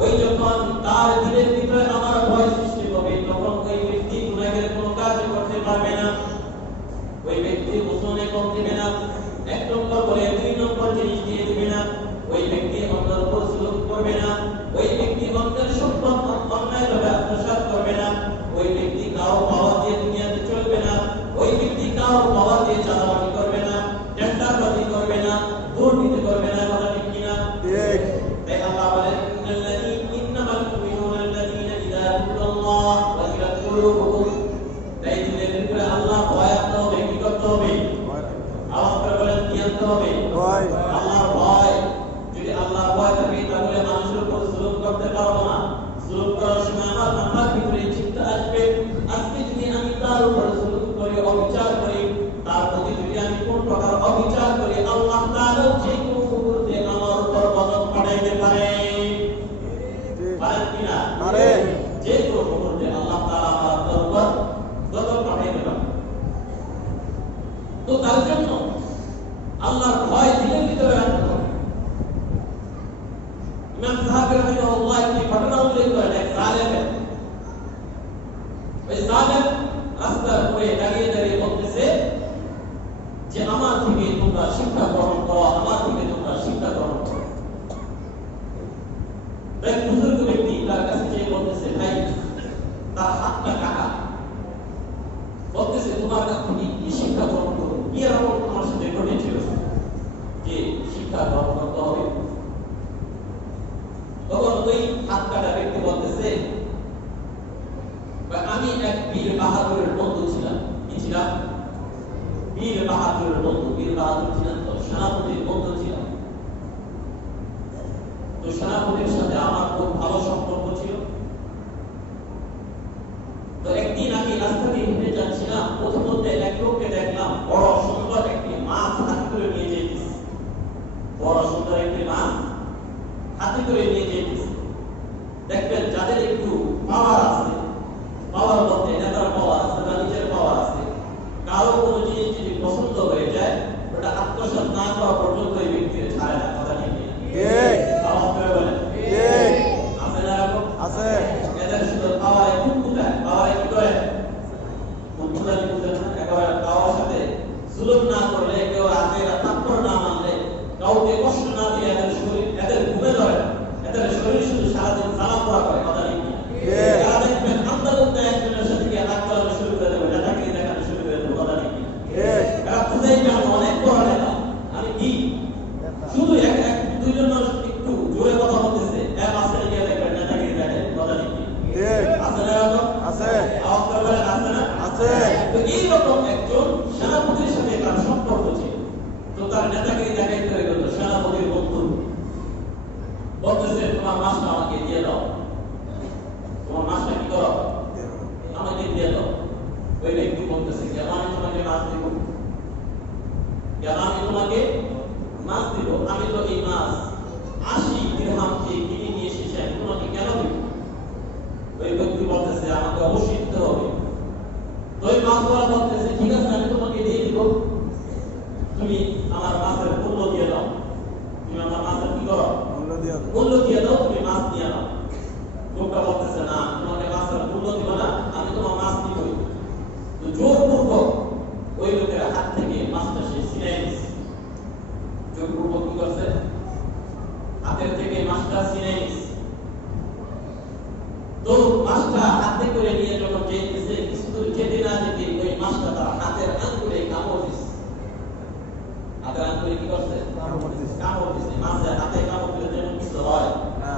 ওই যখন তার দিলের ভিতরে আমার ভয় সৃষ্টি হবে, তখন ওই ব্যক্তি গুনাহের কোনো কাজ করতে পারবে না, ওই ব্যক্তি ওজনে কম দিবে না, 1 নম্বর বলে 2 নম্বর জিনিস দিয়ে দিবে না, ওই ব্যক্তি অন্যের উপর জুলুম করবে না, ওই ব্যক্তি অন্যের সম্পদ অন্যায়ভাবে আত্মসাৎ করবে না, ওই ব্যক্তি কারো পাওয়া দিয়ে দুনিয়াতে চলবে না, ওই ব্যক্তি কারো পাওয়া দিয়ে চালাবাজি করবে না, টেন্ডারবাজি করবে না, দুর্নীতি করবে না। কথা ঠিক কিনা? ঠিক। তাই আল্লাহ বলেন ইন্নামাল মুমিনুনা আল্লাযীনা ইযা যুকিরাল্লাহ ওয়াজিলাত কুলুবুহুম। তাই দিলের ভিতরে আল্লাহ ভয় আনতে হবে। কি করতে হবে? আওয়াজ করে বলেন, কি আনতে হবে? ভয়। আল্লাহর ভয়। যদি আল্লাহর ভয় থাকে তাহলে মানুষের উপর জুলুম করতে পারবো না। জুলুম করার সময় আমার মাথার ভিতরে চিন্তা আসবে, আজকে যদি আমি তার উপর জুলুম করি, অবিচার করি, তার প্রতি যদি আমি কোন প্রকার অবিচার করি, আল্লাহ তাআলা যে কোনো মুহূর্তে আমার উপর গজব পাঠাইতে পারে। পারেন কিনা? পারে। যে কোনো মুহূর্তে আল্লাহ তাআলা আমার উপর গজব পাঠাইতে পারে। তো তার জন্য আল্লাহর ভয় দিলের ভিতরে রাখতে হবে। ইমাম সাহাবী রাহিমাহুল্লাহ একটি ঘটনা উল্লেখ করেন, এক জালেম, ওই জালেম রাস্তার উপরে দাঁড়িয়ে দাঁড়িয়ে বলতেছে যে আমার থেকে তোমরা শিক্ষা গ্রহণ করো, আমার থেকে তোমরা শিক্ষা গ্রহণ করো। এক বুজুর্গ ব্যক্তি তার কাছে যেয়ে বলতেছে, ভাই তার হাতটা কাটা, বলতেছে তোমার কাছ থেকে কি শিক্ষা গ্রহণ করো, কি এরকম তোমার সাথে ঘটেছিল যে শিক্ষা গ্রহণ করতে হবে? তখন ওই হাত কাটা ব্যক্তি বলতেছে, আমি এক বীর বাহাদুরের বন্ধু ছিলাম। কি ছিলাম? বীর বাহাদুরের বন্ধু। বীর বাহাদুর ছিলেন তো সেনাপতির বন্ধু ছিলাম। তো সেনাপতির সাথে আমার খুব ভালো সম্পর্ক ছিল। তো একদিন আমি রাস্তা দিয়ে হেঁটে যাচ্ছিলাম, পথে এক লোককে দেখলাম বড় সুন্দর একটি মাছ হাতে করে নিয়ে যেতেছে। বড় সুন্দর একটি মাছ হাতে করে নিয়ে যেতেছে। দেখবেন যাদের একটু পাওয়ার আছে, পাওয়ার বলতে নেতার পাওয়ার আছে বা নিজের পাওয়ার আছে, কারো কোনো জিনিস যদি পছন্দ হয়ে যায়, ওটা আত্মসাৎ না করা পর্যন্ত এই ব্যক্তি ছাড়ে না। কথা ঠিক? আওয়াজ করে বলেন, আছে না এরকম? আছে। এদের শুধু পাওয়ার একটু কোথায়, পাওয়ার কি করে বুঝতে বুঝতে না, একেবারে পাওয়ার সাথে জুলুম না করলে, কেউ হাতে থাপ্পড় না মারলে, কাউকে কষ্ট না দিয়ে এদের শরীর, এদের ঘুমে ধরে, এদের শরীর শুধু সারাদিন জ্বালা পোড়া করে। কথা ঠিক? এরা দেখবেন আন্দোলন একজনের সাথে গিয়ে হাত চালানো শুরু করে দেবে, নেতাকে দেখানো শুরু করে দেবে। কথা ঠিক? এরা বুঝেই যে আমি অনেক বড় নেতা, আমি কি শুধু এক এক দুইজন মানুষ একটু জোরে কথা বলতেছে, এক আসলে গিয়ে দেখবেন নেতাকে দেখে। কথা ঠিক? আছে না এরকম? আছে। আওয়াজ করে বলেন, আছে না? আছে। তো এইরকম একজন সেনাপতির সাথে তার সম্পর্ক ছিল। তো তার নেতাকে দেখাইতে হয়ে গেল সেনাপতির বন্ধু। বলতেছে তোমার মাছটা আমাকে দিয়ে দাও, তোমার মাছটা কি করো, আমাকে দিয়ে দাও। ওই ব্যক্তি বলতেছে, কেন আমি তোমাকে মাছ দিব? কেন আমি তোমাকে মাছ দিব? আমি তো এই মাছ 80 দিরহাম দিয়ে কিনে নিয়ে এসেছি, আমি তোমাকে কেন দিব? ওই ব্যক্তি বলতেছে, আমাকে অবশ্যই দিতে হবে। তো ওই মাছওয়ালা বলতেছে, ঠিক আছে আমি তোমাকে দিয়ে দিব, তুমি আমার মাছের মূল্য দিয়ে দাও। তুমি আমার মাছের কি করো? মূল্য দিয়ে দাও, তুমি মাছ নিয়ে নাও। লোকটা বলতেছে, না তোমাকে মাছের মূল্য দিব না, আমি তোমার মাছ নিবই। তো জোরপূর্বক ওই লোকের হাত থেকে মাছটা সে ছিনাই নিচ্ছে। জোরপূর্বক কি করছে? হাতের থেকে মাছটা ছিনাই নিচ্ছে। তো মাছটা হাতে করে নিয়ে যখন যেতেছে, কিছু দূর যেতে না যেতে ওই মাছটা তার হাতের আঙ্গুলে কামড় দিচ্ছে। হাতের আঙ্গুলে কি করছে? কামড় দিচ্ছে। মাছের হাতে কামড় দিলে যেমন কিছু হয় না,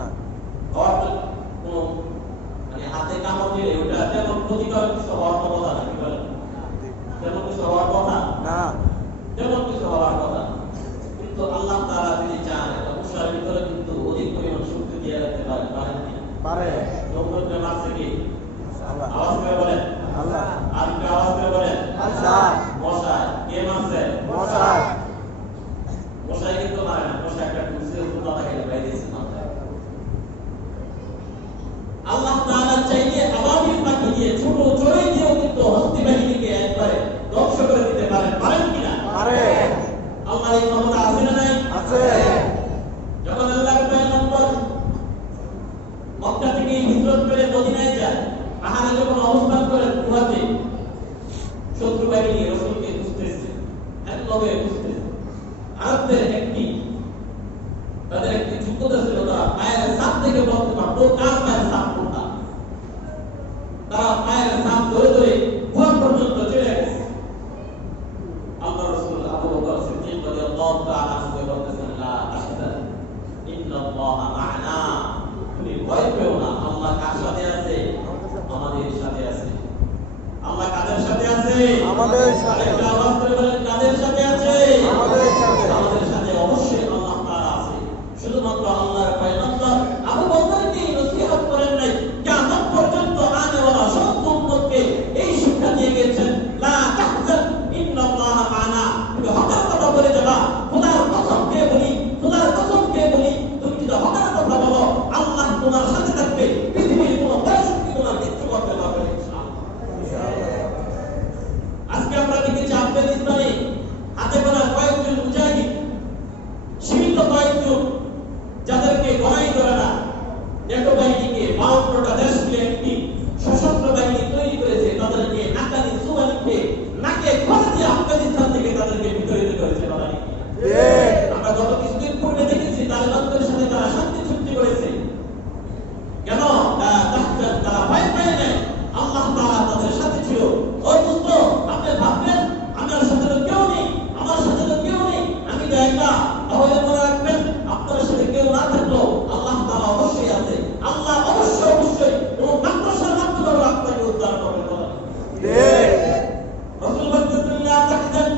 হওয়ার কোনো মানে হাতে কামড় দিলে ওটা তেমন ক্ষতিকর কিছু হওয়ার কথা না। কি বলেন? তেমন কিছু হওয়ার কথা না, তেমন কিছু হওয়ার কথা। কিন্তু আল্লাহ তাআলা যদি চান, এটা মুসার ভিতরে কিন্তু অধিক পরিমাণ শক্তি দিয়ে রাখতে পারেন কি? পারে। লোককে মারছে কি? আল্লাহ। আওয়াজ করে বলেন, আল্লাহ। আর কি আওয়াজ করে বলেন, আল্লাহ। মশাই কে মারছে? মশাই। মশাই কিন্তু মারে না, মশাই একটা টুসে উল্টা লাগাইলে বাইরে এসে মারছে। আল্লাহ তাআলা চাইলে আবাবিল পাখি দিয়ে, ছোট চড়ুই দিয়েও কিন্তু হস্তি বাহিনীকে একবারে ধ্বংস করে দিতে পারেন। পারেন কিনা? পারে। আল্লাহর এই ক্ষমতা আছে না নাই? আছে। যখন আল্লাহর পয়গম্বর মদিনায় যায়, পাহাড়ে যখন অবস্থান করেন গুহাতে, শত্রু বাহিনী রাসূলকে খুঁজতেছে, এক লগে খুঁজতেছে। আরবদের তাদের একটি যোগ্যতা ছিল, তারা পায়ের ছাপ থেকে বলতে পারতো কার পায়ের ছাপ কোনটা। তারা পায়ের ছাপ ধরে ধরে গুহা পর্যন্ত চলে গেছে। আল্লাহ রাসূল আবু বকর সিদ্দিক রাদিয়াল্লাহু তাআলা আনহু বলতেছেন, লা তাহজান ইন্নাল্লাহা মা'না, তুমি ভয় পেও না, আল্লাহ কার সাথে আছে? আমাদের সাথে আছে। আল্লাহ কাদের সাথে আছে? আমাদের সাথে। আওয়াজ করে বলেন, কাদের সাথে আছে? আমাদের সাথে। আমাদের সাথে অবশ্যই আল্লাহ তাআলা আছে। শুধুমাত্র আল্লাহর পয়গম্বর আবু বকরকে নসিহত করেন নাই, কিয়ামত পর্যন্ত আনেওয়ালা সমস্ত উম্মতকে এই শিক্ষা দিয়ে গেছেন, লা তাহজান ইন্নাল্লাহা মা'না। তুমি হকের কথা বলে যাবা, খোদার কসম কে বলি, খোদার কসম কে বলি, তুমি যদি হকের কথা বলো আল্লাহ তোমার সাথে থাকবে, পৃথিবীর কোনো পরাশক্তি তোমার কিচ্ছু করতে পারবে না ইনশাআল্লাহ। আজকে আমরা দেখেছি আফগানিস্তানে হাতে গোনা কয়েকজন মুজাহিদ, সীমিত কয়েকজন, যাদেরকে গণাই ধরে না, নেটো বাহিনীকে 52টা দেশ মিলে একটি সশস্ত্র বাহিনী তৈরি করেছে, তাদেরকে নাকানি সুবানিকে নাকে খড় দিয়ে আফগানিস্তান থেকে তাদেরকে বিতাড়িত করেছে। আমরা গত কিছুদিন পূর্বে দেখেছি তালেবানদের সাথে তারা শান্তি চুক্তি করেছে। কেন? তারা ভয় পায় নাই, আল্লাহ তাআলা তাদের সাথে ছিল। ওই দোস্ত, আপনি ভাববেন আমার সাথে তো কেউ নেই, আমার সাথে তো কেউ নেই, আমি তো একা, তাহলে মনে রাখবেন আপনার সাথে কেউ না থাকলেও আল্লাহ তাআলা অবশ্যই আছে। আল্লাহ অবশ্যই অবশ্যই কোন মাদ্রাসার মাধ্যমে আপনাকে উদ্ধার করবেন। রাসূল বলতেছেন, লা তাহজান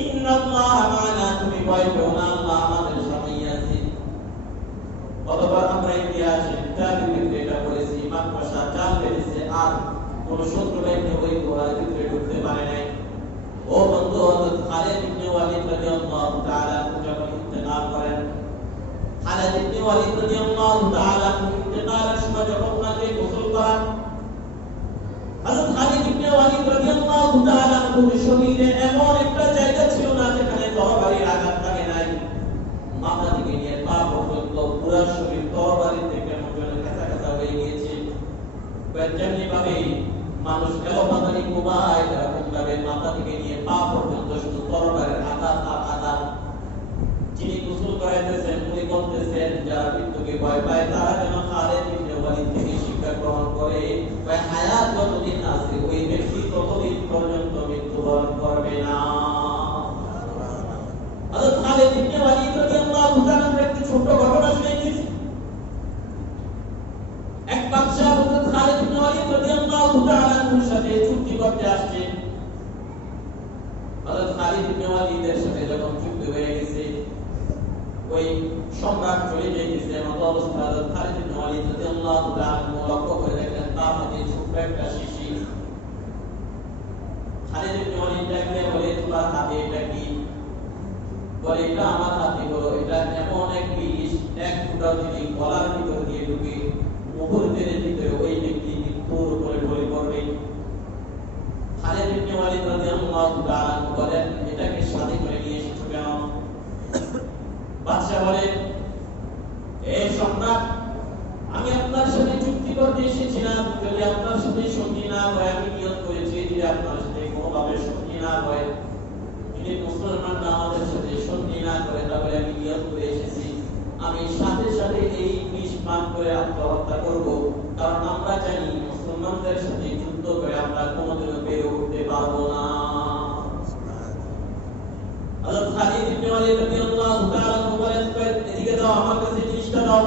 ইন্নাল্লাহা মা'না, তুমি ভয় পেও না, আল্লাহ আমাদের সাথেই আছে। কতবার আমরা ইতিহাসে তারিখে এটা বলেছি, মাদ্রাসা চাল বেঁধেছে আর কোন শত্রু বাহিনী ওই গুহার ভিতরে ঢুকতে পারে নাই। ও বন্ধু, হযরত খালিদ ইবনে ওয়ালিদ রাদিয়াল্লাহু তাআলা যখন ইন্তেকাল করেন, খালিদ ইবনে ওয়ালিদ রাদিয়াল্লাহু তাআলা ইন্তেকালের সময় যখন তাকে গোসল করান, হযরত খালিদ ইবনে ওয়ালিদ রাদিয়াল্লাহু তাআলা শরীরে এমন একটা জায়গা ছিল না যেখানে তরবারির আঘাত লাগে নাই। মাথা থেকে নিয়ে পা পর্যন্ত পুরো শরীর তরবারি থেকে মজনের কাঁচা হয়ে গিয়েছে। যেমনি ভাবে মানুষ এলোপাতারি ঘুমায়, এরকম ভাবে মাথা থেকে নিয়ে পা পর্যন্ত শুধু তরবারির আঘাত আর আঘাত। যিনি গোসল করাইতেছেন উনি বলতেছেন, যারা মৃত্যুকে ভয় পায় তারা যেন খালিদ ইবনে ওয়ালিদ থেকে শিক্ষা গ্রহণ করে, ওই হায়াত যতদিন আছে ওই ব্যক্তি ততদিন পর্যন্ত মৃত্যুবরণ করবে না। হযরত খালিদ ইবনে ওয়ালিদ রাদিয়াল্লাহু তাআলা একটি ছোট ঘটনা শুনিয়েছি। এক বাদশা হযরত খালিদ ইবনে ওয়ালিদ রাদিয়াল্লাহু তাআলার সাথে চুক্তি করতে আসছে। হযরত খালিদ ইবনে ওয়ালিদের সাথে যখন চুক্তি হয়ে গেছে, ওই সম্রাট চলে যাইতেছে, এমন অবস্থা হযরত খালিদ ইবনে ওয়ালিদ রাদিয়াল্লাহু তাআলা লক্ষ্য করে দেখেন তার হাতে ছোট্ট একটা শিশি। খালিদ ইবনে ওয়ালিদ দেখলে বলে, তোমার হাতে এটা কি? বলে, এটা আমার হাতে বলো, এটা এমন এক বিষ, এক ফুটা যদি গলার ভিতর দিয়ে ঢুকে মুহূর্তের ভিতরে ওই ব্যক্তি মৃত্যুর উপরে ঢলে পড়বে। খালিদ ইবনে ওয়ালিদ রাদিয়াল্লাহু তাআলা বলেন, এটাকে সাথে করে নিয়ে এসেছো কেন? বাদশা বলে, এই সম্রাট, আমি আপনার সাথে চুক্তি করতে এসেছিলাম, যদি আপনার সাথে সঙ্গী না হয় আমি নিয়ত করেছি যে আপনার সাথে কোনোভাবে সঙ্গী না হয়, যদি মুসলমানরা আমাদের সাথে সঙ্গী না করে তাহলে আমি নিয়ত করে এসেছি আমি সাথে সাথে এই বিষ পান করে আত্মহত্যা করব, কারণ আমরা জানি মুসলমানদের সাথে যুদ্ধ করে আমরা কোনোদিনও বের উঠতে পারবো না। হযরত খালিদ ইবনে ওয়ালিদ রাদিয়াল্লাহু তাআলা বলেন, এদিকে দাও, আমার কাছে জিনিসটা দাও।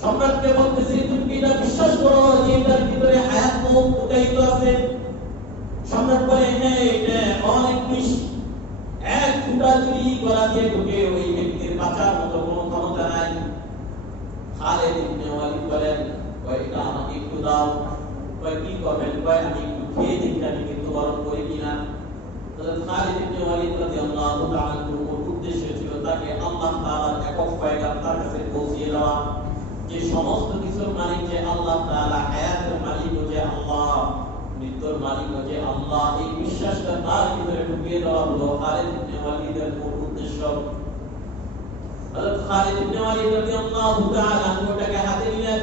সম্রাটকে বলতেছি, তুমি কি এটা বিশ্বাস করো যে এটার ভিতরে হায়াত মৌত লুকায়িত আছে? সম্রাট বলে, হ্যাঁ, এটা অনেক বিষ, এক ফুটা যদি গলা দিয়ে ঢুকে ওই ব্যক্তির বাঁচার মতো কোনো ক্ষমতা নাই। খালিদ ইবনে ওয়ালিদ বলেন, এটা আমাকে একটু দাও। কি করবেন? আমি একটু খেয়ে দেখি আমি মৃত্যুবরণ করি কিনা। হযরত খালিদ ইবনে ওয়ালিদ রাদিয়াল্লাহু তাআলার উদ্দেশ্য ছিল তাকে আল্লাহ তাআলার একক পয়গাম তার কাছে পৌঁছে দেওয়া, যে সমস্ত কিছুর মালিক যে আল্লাহ তাআলা, হায়াতের মালিক যে আল্লাহ, মৃত্যুর মালিক যে আল্লাহ, এই বিশ্বাসটা তার ভিতরে ঢুকিয়ে দেওয়া হলো খালিদ ইবনে ওয়ালিদের মূল উদ্দেশ্য। হযরত খালিদ ইবনে ওয়ালিদ রাদিয়াল্লাহু তাআলা আনহুটাকে হাতে নিলেন।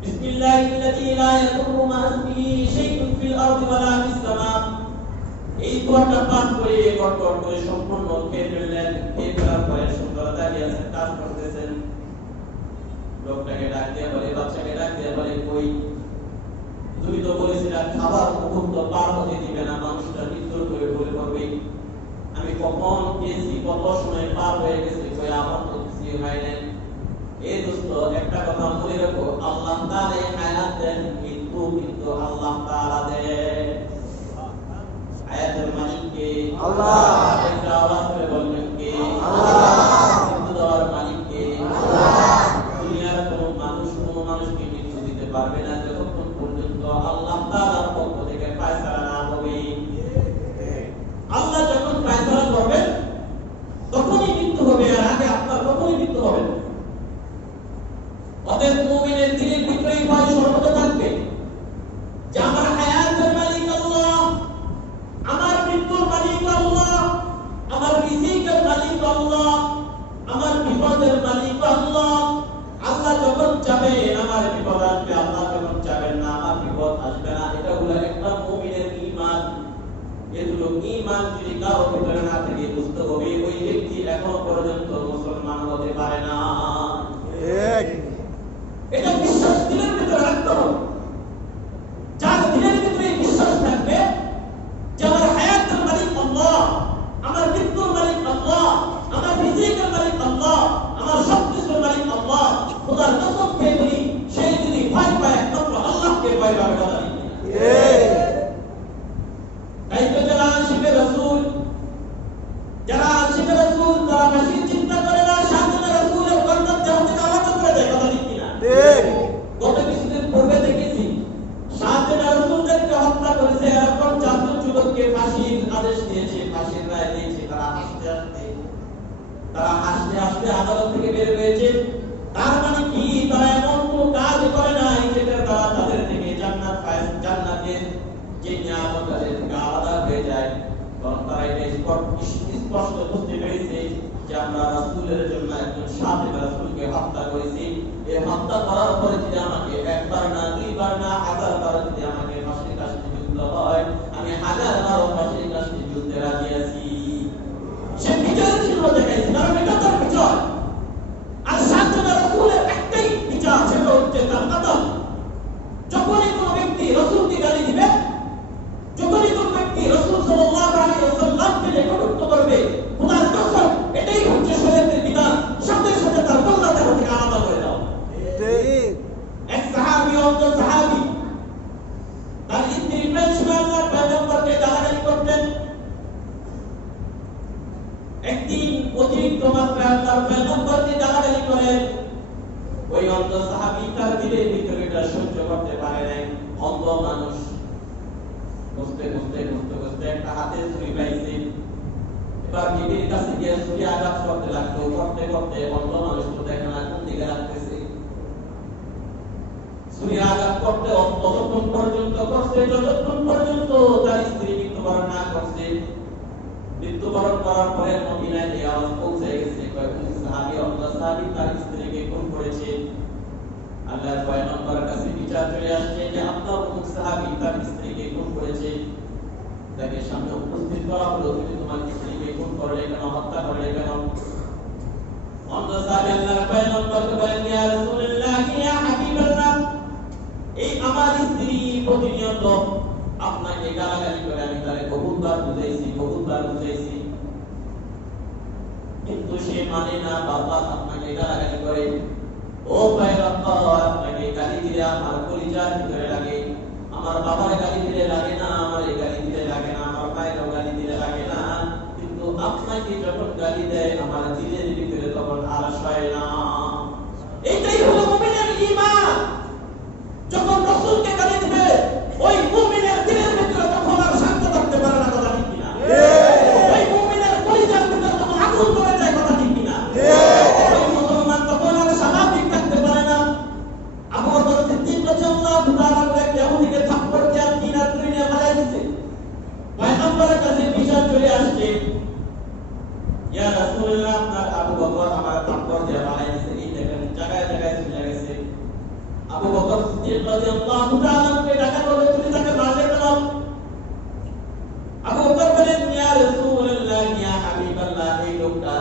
বিসমিল্লাহিল্লাযী লা ইয়াদুররু মা ইসমিহি শাইউন ফিল আরদি ওয়ালা ফিস সামা। এই দোয়াটা পাঠ করে গড়গড় করে সম্পূর্ণ খেয়ে ফেললেন। খেয়ে ফেলার পরে সুন্দর দাঁড়িয়ে আছেন, কাজ করতেছেন। লোকটাকে ডাক দিয়ে বলে, বাচ্চাকে ডাক দিয়ে বলে, কই তুমি তো বলেছিলে খাবার মুহূর্ত পার হতে দিবে না, মানুষটা মৃত্যুর করে বলে পড়বে। আমি কখন গেছি, কত সময় পার হয়ে গেছে, কই আমার তো কিছু হয় নাই। এই দোস্ত একটা কথা মনে রাখো, আল্লাহ তাআলা হায়াত দেন, মৃত্যু কিন্তু আল্লাহ তাআলা দেন। হায়াতের মালিক কে? আল্লাহ। একটা আওয়াজ করে বলবেন কে? আল্লাহ। মৃত্যু দেওয়ার মালিক কে? আল্লাহ। দুনিয়ার কোনো মানুষকে মৃত্যু দিতে পারবে না যতক্ষণ পর্যন্ত আল্লাহ তাআলার পক্ষ থেকে ফয়সালা না হবে। আল্লাহ যখন ফয়সালা করবেন তখনই মৃত্যু হবে, আর আগে আপনার কখনোই মৃত্যু হবে না। অতএব মুমিনের দিলের ভিতরে ভয় সর্বদা থাকবে যে আমার হায়াতের মালিক আল্লাহ, আমার মৃত্যুর মালিক আল্লাহ, আমার রিজিকের মালিক আল্লাহ, আমার বিপদের মালিক আল্লাহ। আল্লাহ যখন চাবেন আমার বিপদ আসবে, আল্লাহ যখন চাবেন না আমার বিপদ আসবে না। এটা হলো একটা মুমিনের ঈমান। এগুলো ঈমান যদি কারো ভিতরে না থাকে বুঝতে হবে ওই ব্যক্তি এখনো পর্যন্ত মুসলমান হতে পারে না। এটা বিশ্বাস দিলের ভিতরে রাখতে হবে। যার দিলের ভিতরে বিশ্বাস থাকবে যে আমার হায়াতের মালিক আল্লাহ, আমার মৃত্যুর মালিক আল্লাহ, আমার রিজিকের মালিক আল্লাহ, আমার সবকিছুর মালিক আল্লাহ, খোদার কসম খেয়ে বলি, সে যদি ভয় পায় একমাত্র আল্লাহকে ভয় পাবে। কথা ঠিক তাই তো যারা আশিকে রাসূল তারা বেশি চিন্তা করে না, সাথে রাসূলের কন্টাক্ট দেওয়া থেকে আলাদা করে দেয়। কথা ঠিক কিনা? গত কিছুদিন পূর্বে দেখেছি সাথে রাসূলদেরকে হত্যা করেছে এরকম চারজন যুবককে ফাঁসির আদেশ দিয়েছে, ফাঁসির রায় দিয়েছে। তারা হাসতে হাসতে আদালত থেকে বের হয়েছে। তার মানে কি? তারা এমন কোনো কাজ করে নাই যেটার দ্বারা তাদের থেকে জান্নাতের যে নিয়ামত তাদের থেকে আলাদা হয়ে যায়। কারণ তারা এটা স্পষ্ট বুঝতে পেরেছে যে আমরা রাসূলের জন্য একজন সাথে রাসূলকে হত্যা করেছি। এই হত্যা করার পরে যদি আমাকে একবার না, দুইবার না, হাজারবার যদি আমাকে ফাঁসির কাস্টে ঝুলতে হয়, আমি হাজারবার ফাঁসির কাস্টে ঝুলতে রাজি আছি। সে বিচারশীল হতে গেছে, কারণ এটা তার বিচার। আর সাথে রাসূলের একটাই বিচার, সেটা হচ্ছে তার কদম। যখনই কোনো ব্যক্তি রাসূলকে গালি দিবে, যখনই কোনো ব্যক্তি রাসূল সাল্লাল্লাহু আলাইহি ওয়াসাল্লামকে কটূক্তি করবে, খোদার কসম এটাই হচ্ছে শরীয়তের বিধান। সাথে সাথে তার কল্লা দেহ থেকে আলাদা করে দাও। ঠিক। এক সাহাবী অন্য সাহাবী তার স্ত্রী পেশওয়ার পয়গম্বরকে গালাগালি করতেন। একদিন অতিরিক্ত মাত্রায় তার পয়গম্বরকে গালাগালি করেন। ওই অন্ধ সাহাবী তার দিলের ভিতরে এটা সহ্য করতে পারে নাই। অন্ধ মানুষ বুঝতে একটা হাতে ছুরি পাইছে। এবার বিবির কাছে গিয়ে ছুরি আঘাত করতে লাগলো। করতে অন্ধ মানুষ তো দেখে না কোন দিকে রাখতেছে। ছুরি আঘাত করতে ততক্ষণ পর্যন্ত করছে যতক্ষণ পর্যন্ত তার স্ত্রী মৃত্যুবরণ না করছে। মৃত্যুবরণ করার পরে মদিনায় এই আওয়াজ পৌঁছে গেছে, অন্ধ সাহাবী তার স্ত্রীকে খুন করেছে। আল্লাহর পয়গম্বরের কাছে বিচার চলে আসছে যে আপনার সাহাবী তার স্ত্রীকে খুন করেছে। তাকে সামনে উপস্থিত করা হলো, তুমি তোমার স্ত্রীকে খুন করলে কেন, হত্যা করলে কেন? অন্ধ সাহাবী আল্লাহর পয়গম্বরকে বলেন, ইয়া রাসূলুল্লাহ, ইয়া হাবিবাল্লাহ, এই আমার স্ত্রী প্রতিনিয়ত আপনাকে গালাগালি করে, আমি তারে বহুবার বুঝাইছি, কিন্তু সে মানে না, বারবার আপনাকে গালাগালি করে। ও পয়গম্বর, আপনাকে গালি দিলে আমার কলিজার ভিতরে লাগে। আমার বাবার গালি দিলে লাগে না, আমার এই গালি দিলে লাগে না, আমার মায়ের গালি দিলে লাগে না, কিন্তু আপনাকে যখন গালি দেয় আমার দিলের ভিতরে তখন আলস হয় না। এটাই হলো মুমিনের ঈমান। যখন রাসূলকে গালি দিবে ওই মুমিনের দিলের ভিতরে তখন আর শান্ত থাকতে পারে না। কথা ঠিক কিনা? ওই মুমিনের কলিজার ভিতরে তখন আগুন ধরে যায়। কথা ঠিক কিনা? ওই মুসলমান তখন আর স্বাভাবিক থাকতে পারে না। আবু বকর সিদ্দিক রাদিয়াল্লাহু তাআলা এক ইহুদিকে থাপ্পড় দিয়ে কিনার করে নিয়ে মারা দিয়েছে। পয়গম্বরের কাছে বিচার চলে আসছে, ইয়া রাসূলুল্লাহ, আপনার বকর আমার থাপ্পড় দিয়ে বাড়াই দিয়েছে, এই দেখেন জায়গায় জায়গায় চলে গেছে। আবু বকর সিদ্দিক রাদিয়াল্লাহু তাআলা কে ডাকা বলে, তুমি তাকে মারলে কেন? আবু বকর বলেন, ইয়া রাসূলুল্লাহ, ইয়া হাবিবাল্লাহ, এই লোকটা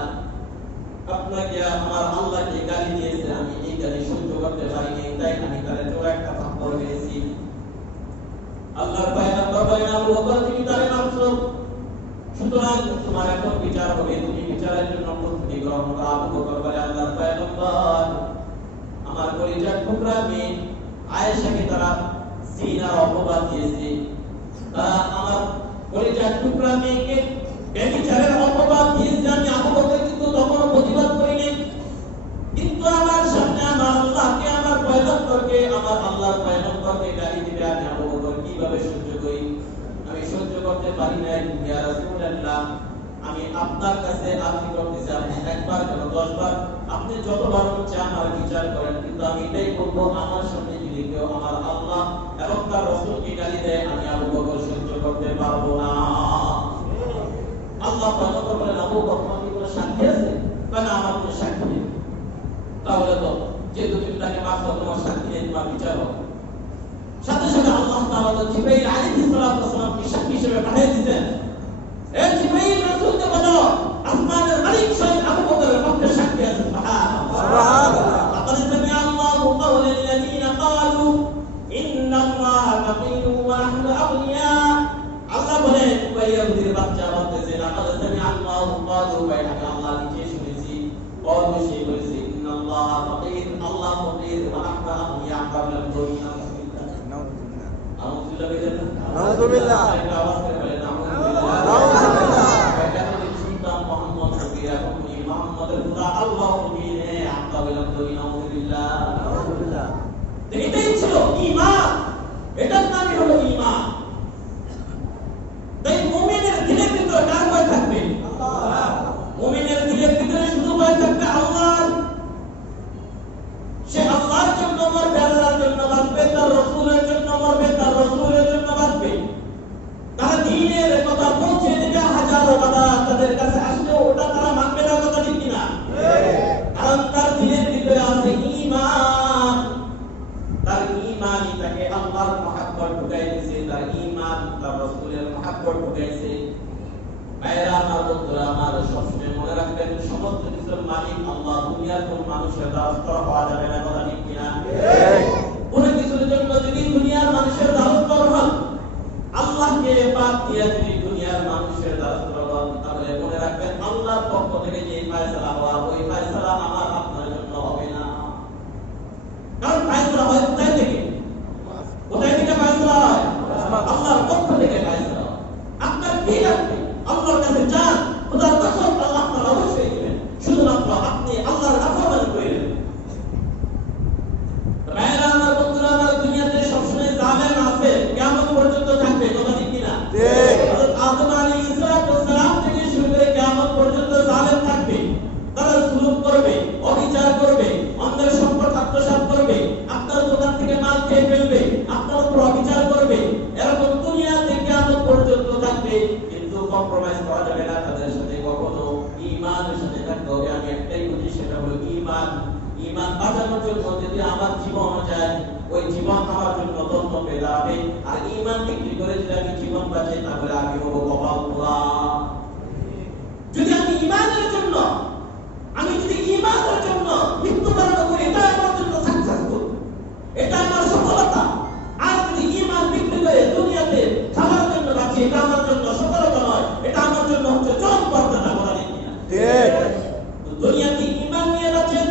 আপনাকে আমার আল্লাহকে গালি দিয়েছে, আমি এই গালি সহ্য করতে পারিনি, তাই আমি তারে জোরে একটা থাপ্পড় মেরেছি। আল্লাহর পয়গম্বর বলেন, আবু বকর তুমি তারে মারছো, সুতরাং তোমার এখন বিচার হবে, তুমি বিচারের জন্য প্রস্তুতি গ্রহণ করো। আবু বকর বলে, আল্লাহর পয়গম্বর, আমার পরিচয় টুকরা মেয়ে আয়েশাকে তারা সিনার অপবাদ দিয়েছে, তারা আমার পরিচয় টুকরা মেয়েকে ব্যভিচারের অপবাদ দিয়েছে। আমি আবু বকর কিন্তু তখনও প্রতিবাদ করিনি, কিন্তু আমার সামনে আমার আল্লাহকে, আমার পয়গম্বরকে, আমার আল্লাহর পয়গম্বরকে গালি দিবে, আমি আবু বকর কিভাবে সহ্য করি? আমি সহ্য করতে পারি না। ইয়া রাসূলুল্লাহ, আমি আপনার কাছে আরজি করতেছি, আপনি একবার কেন 10 বার, আপনি যতবার হচ্ছে আমার বিচার করেন, কিন্তু আমি এটাই বলবো, আমার সামনে যদি কেউ আমার আল্লাহ এবং তার রাসূলকে গালি দেয়, আমি আবু বকর সহ্য করতে পারবো না। আল্লাহ পয়গম্বর বলেন, আবু বকর কি কোনো সাক্ষী আছে? কারণ আমার কোনো সাক্ষী নেই। তাহলে তো যেহেতু তুমি তাকে মারছো, তোমার সাক্ষী নেই, তোমার বিচার হবে। সাথে সাথে আল্লাহ তাআলা জিবরাইল আলাইহিস সালামকে সাক্ষী হিসেবে পাঠিয়ে দিতেন। এই জিবরাইল রাসূলকে বলো, আসমানের মালিক স্বয়ং আবু বকরের পক্ষে সাক্ষী আছে। সুবহানাল্লাহ, সুবহানাল্লাহ। লাকাদ সামিআ আল্লাহু কাওলাল লাযীনা ক্বালু ইন্নাল্লাহা ফাকীরুন ওয়া নাহনু আগনিয়া। আল্লাহ বলেন, ইয়াহুদীর বাচ্চা বলতেছে, লাকাদ সামিআ আল্লাহু ক্বালু, আল্লাহ নিজে শুনেছি, ক্বালু সে বলেছে, ইন্নাল্লাহা ফাকীর, আল্লাহ ফকির, ওয়া নাহনু আগনিয়া, আমরা গরিব। নাউযুবিল্লাহ, একটা আওয়াজ করে বলেন নাউযুবিল্লাহ, নাউযুবিল্লাহ। এটা যদি শুনতাম মুহাম্মদ ফকির, এখন উনি মুহাম্মদের পুরা আল্লাহ ফকির, আমরা বললাম নাউযুবিল্লাহ, নাউযুবিল্লাহ। এটাই ছিল ঈমান, এটার নামই হলো ঈমান। তাই মুমিনের দিলের ভিতরে কার ভয় থাকবে? আল্লাহ। মুমিনের দিলের ভিতরে শুধু ভয় থাকবে আল্লাহর। সে আল্লাহর জন্য মরবে, আল্লাহর জন্য বাঁচবে, তার রাসূলের জন্য মরবে, তার রাসূলের জন্য বাঁচবে। তারা দ্বীনের কথা পৌঁছে দিবে, হাজারো বাধা তাদের কাছে আসলেও ওটা তারা মানবে না, কথা ঠিক কিনা? কারণ তার দিলের ভিতরে আছে ঈমান। তার ঈমানই তাকে আল্লাহর মহব্বত ঢুকাই দিয়েছে, তার ঈমান তার রাসূলের মহব্বত ঢুকাইছে। ভাইরা আমার, বন্ধুরা আমার, সবসময় মনে রাখবেন, সমস্ত কিছুর মালিক আল্লাহ। দুনিয়ার কোন মানুষের দ্বারস্থ হওয়া যাবে না, কথা ঠিক কিনা? কোনো কিছুর জন্য যদি দুনিয়ার মানুষের দ্বারস্থ হন, আল্লাহকে বাদ দিয়ে যদি দুনিয়ার মানুষের দ্বারস্থ হন, তাহলে মনে রাখবেন, আল্লাহর পক্ষ থেকে যে ফয়সালা হওয়া, ওই ফয়সালা আমার আপনার জন্য হবে না। কারণ ফয়সালা হয় কোথায় থেকে? কোথায় থেকে ফয়সালা হয়? আল্লাহর পক্ষ থেকে ফয়সালা হয়। আপনার কি লাগবে? আল্লাহর কাছে যান, খোদার কসম, আল্লাহ আপনার অবশ্যই দিবেন, শুধুমাত্র আপনি আল্লাহর নাফরমানি করেন। ভাইরা আমার, বন্ধুরা আমার, দুনিয়াতে সবসময় জালেম আছে, কিয়ামত পর্যন্ত থাকবে, কথা ঠিক কিনা? ঠিক। হযরত আদম আলাইহিস সালাম থেকে শুরু করে কিয়ামত পর্যন্ত জালেম থাকবে। তারা জুলুম করবে, অবিচার করবে, অন্যের সম্পদ আত্মসাৎ করবে, আপনার দোকান থেকে মাল খেয়ে ফেলবে, আপনার উপর অবিচার করবে। এরকম দুনিয়াতে কিয়ামত পর্যন্ত থাকবে, কিন্তু কম্প্রোমাইজ করা যাবে না তাদের সাথে কখনো। ঈমানের সাথে থাকতে হবে। আমি একটাই বুঝি, সেটা হলো ঈমান। ঈমান বাঁচানোর জন্য যদি আমার জীবন যায়, ওই জীবন আমার জন্য ধন্য পেয়ে দাঁড়াবে। আর ঈমান বিক্রি করে যদি আমি জীবন বাঁচাই, তাহলে আমি হবো কপাল পোড়া। যদি আমি ঈমানের জন্য মৃত্যুবরণ করি, এটা আমার জন্য সাকসেসফুল, এটা আমার সফলতা। আর যদি ঈমান বিক্রি করে দুনিয়াতে খাবার জন্য বাঁচি, এটা আমার জন্য সফলতা নয়, এটা আমার জন্য হচ্ছে চরম বর্ণনা করা ঠিক না? ঠিক। দুনিয়াতে ঈমান নিয়ে বাঁচেন,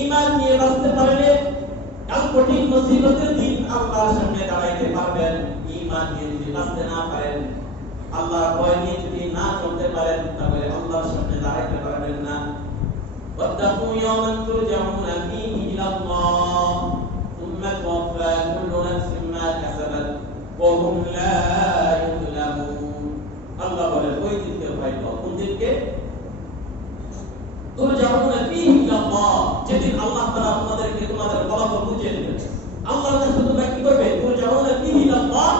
ঈমান নিয়ে বাঁচতে পারলে কাল কঠিন মুসিবতের দিন আল্লাহর সামনে দাঁড়াইতে পারবেন। ঈমান নিয়ে যদি বাঁচতে না পারেন, আল্লাহর ভয় নিয়ে যদি না চলতে পারেন, তাহলে আল্লাহর সামনে দাঁড়াইতে পারবেন না। ওয়াত্তাকু ইয়াওমান তুরজাউনা ফীহি ইলাল্লাহ সুম্মা তুওয়াফা কুল্লু নাফসিন মা কাসাবাত ওয়া হুম লা ইউযলামুন। আল্লাহ বলেন, ওই দিনকে ভয় করো। কোন দিনকে? তুরজাউনা ফীহি ইলাল্লাহ, যেদিন আল্লাহ তাআলা তোমাদেরকে তোমাদের ফলাফল বুঝিয়ে দেবেন। আল্লাহর কাছে তোমরা কি করবে? তুরজাউনা ফীহি ইলাল্লাহ,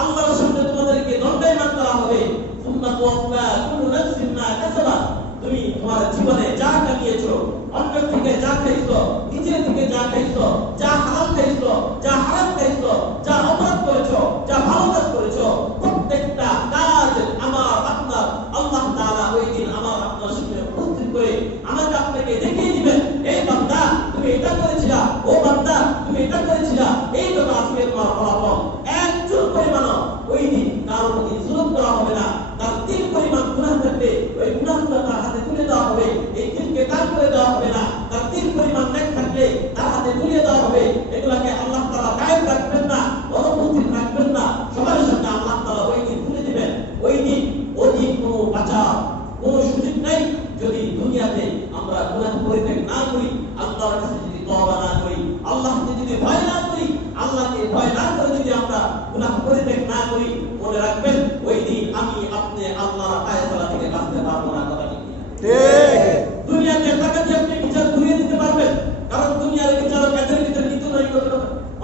আল্লাহর সামনে তোমাদেরকে দণ্ডায়মান করা হবে। সুম্মা তুওয়াফা কুল্লু নাফসিন মা কাসাবাত, তুমি তোমার জীবনে যা কামিয়েছো, অন্যের থেকে যা খাইছো, নিজের থেকে যা খাইছো, যা হালাল খাইছো, যা হারাম খাইছো, যা অপরাধ করেছো, যা ভালো কাজ করেছো, প্রত্যেকটা কাজ আমার আপনার আল্লাহ তাআলা ওই দিন আমার আপনার সামনে উপস্থিত করে আমাকে আপনাকে দেখিয়ে দিবেন, এই বান্দা তুমি এটা করেছিলা, ও বান্দা তুমি এটা করেছিলা, এই তো আজকে তোমার ফলাফল। এক চুল পরিমাণ ওই দিন কারোর প্রতি জুলুম করা হবে না। তার তিল পরিমাণ গুনাহ থাকলে ওই গুনাহগুলো তার হাতে তুলে দেওয়া হবে, এই তিলকে দান করে দেওয়া হবে না। তার তিল পরিমাণ নেক থাকলে তার হাতে তুলে দেওয়া হবে। এগুলাকে আল্লাহ তাআলা গায়েব রাখবেন না, অনুপস্থিত রাখবেন না, সবার সামনে আল্লাহ তাআলা ওই দিন তুলে দিবেন। ওই দিন অধিক কোনো বাঁচা কোনো সুযোগ নাই। যদি দুনিয়াতে আমরা গুনাহ পরিত্যাগ না করি, আল্লাহর কাছে যদি তওবা না করি, আল্লাহকে যদি ভয় না করি, আল্লাহকে ভয় না করে যদি আমরা গুনাহ পরিত্যাগ না করি, মনে রাখবেন ওই দিন আমি আপনি আল্লাহর ফায়সালা থেকে বাঁচতে পারবো না। কথা ঠিক কিনা? ঠিক। দুনিয়াতে টাকা দিয়ে আপনি বিচার ঘুরিয়ে দিতে পারবেন, কারণ দুনিয়ার বিচারক এদের ভিতরে নীতি নৈতিক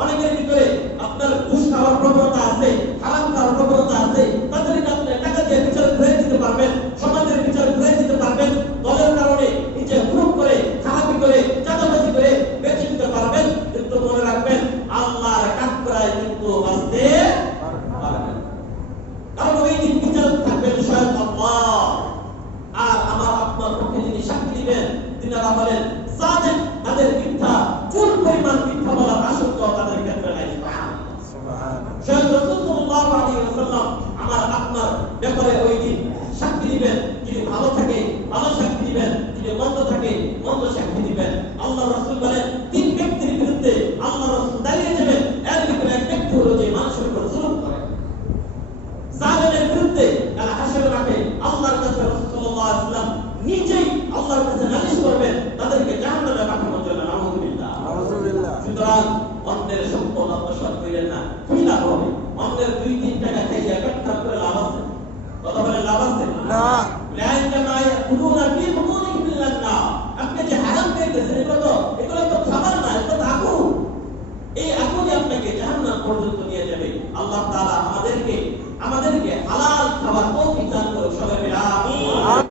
অনেকের ভিতরে আপনার ঘুষ খাওয়ার প্রবণতা আছে, হারাম খাওয়ার প্রবণতা আছে, তাদেরকে আপনি টাকা দিয়ে বিচার ঘুরিয়ে দিতে পারবেন, সমাজের বিচার ঘুরিয়ে দিতে পারবেন, দলের কারণে নিজে গ্রুপ করে খারাপি করে চাঁদাবাজি করে বেঁচে দিতে পারবেন। কিন্তু মনে রাখবেন আল্লাহর কাঠগড়ায় কিন্তু বাঁচতে পারবেন, কারণ ওই দিন বিচার থাকবেন স্বয়ং আল্লাহ। আর আমার আপনার পক্ষে যিনি সাক্ষী দিবেন তিনারা বলেন সাদেক, তাদের মিথ্যা চুল পরিমাণ মিথ্যা বলার আশঙ্কা তাদের ক্ষেত্রে নাই। সুবহানাল্লাহ। স্বয়ং রাসূল সাল্লাল্লাহু আলাইহি ওয়াসাল্লাম আমার আপনার ব্যাপারে ওই দিন সাক্ষী দিবেন। যিনি ভালো থাকে ভালো সাক্ষী দিবেন, যিনি মন্দ থাকে মন্দ সাক্ষী দিবেন। আল্লাহ রাসূল বলেন তিন ব্যক্তির বিরুদ্ধে আল্লাহ রাসূল দাঁড়িয়ে যাবেন। এর ভিতরে এক ব্যক্তি হলো যে মানুষের উপর জুলুম করে, জালেমের বিরুদ্ধে কাল হাসরের মাঠে আল্লাহর কাছে রাসূল সাল্লাল্লাহু আলাইহি ওয়াসাল্লাম নিজেই আল্লাহর কাছে নালিশ করবেন তাদেরকে জাহান্নামে পাঠানোর জন্য। নাউযুবিল্লাহ, নাউযুবিল্লাহ। সুতরাং অন্যের সম্পদ আত্মসাৎ করেন না, কি লাভ হবে? অন্যের 2-3 টাকা